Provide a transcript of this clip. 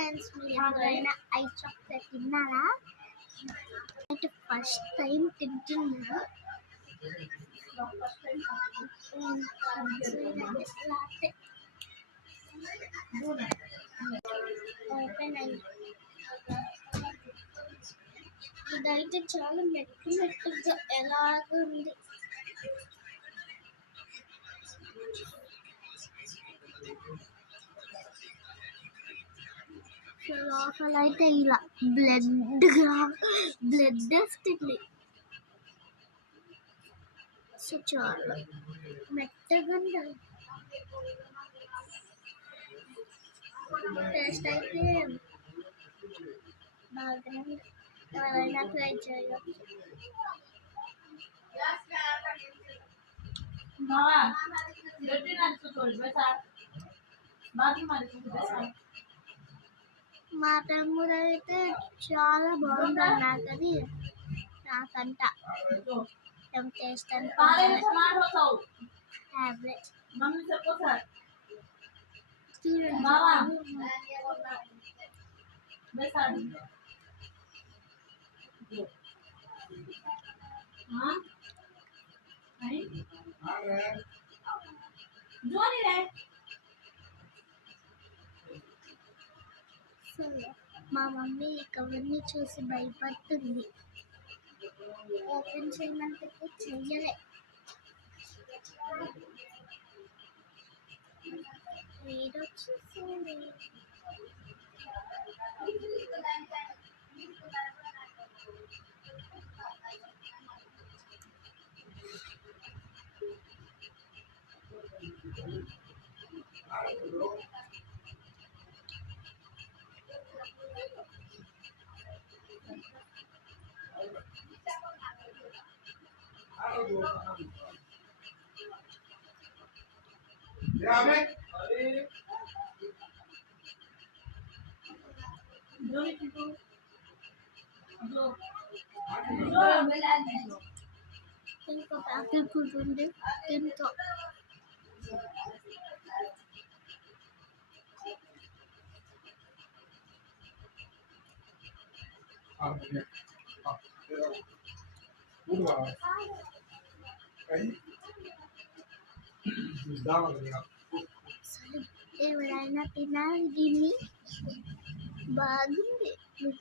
ఫ్రెండ్స్, మీరు ఎప్పుడైనా ice chocolate తిన్నారా? అయితే ఫస్ట్ టైం తింటున్నా. ఓపెన్ అయింది. ఇదైతే చాలా మెత్తగా ఎలాగుంది. లోపల అయితే ఇలా బ్లడ్ వస్తుంది. సో చాలా మెత్తగా టేస్ట్ అయితే బాగానే ఎవరైనా ట్రై చేయవచ్చు. మా తమ్ముడు అయితే చాలా బాగుంది అన్నారు, కానీ నాకంట టేస్ట్ యావరేజ్. మా మమ్మీ కవర్ని చూసి భయపడుతుంది. ఓపెన్ చేయమంటే చెయ్యలే. వచ్చేసింది. ఇంకో ప్యాకెట్ కూర్చుంది దీంతో. ఎవరైనా తినాలి, దీన్ని బాగుంది.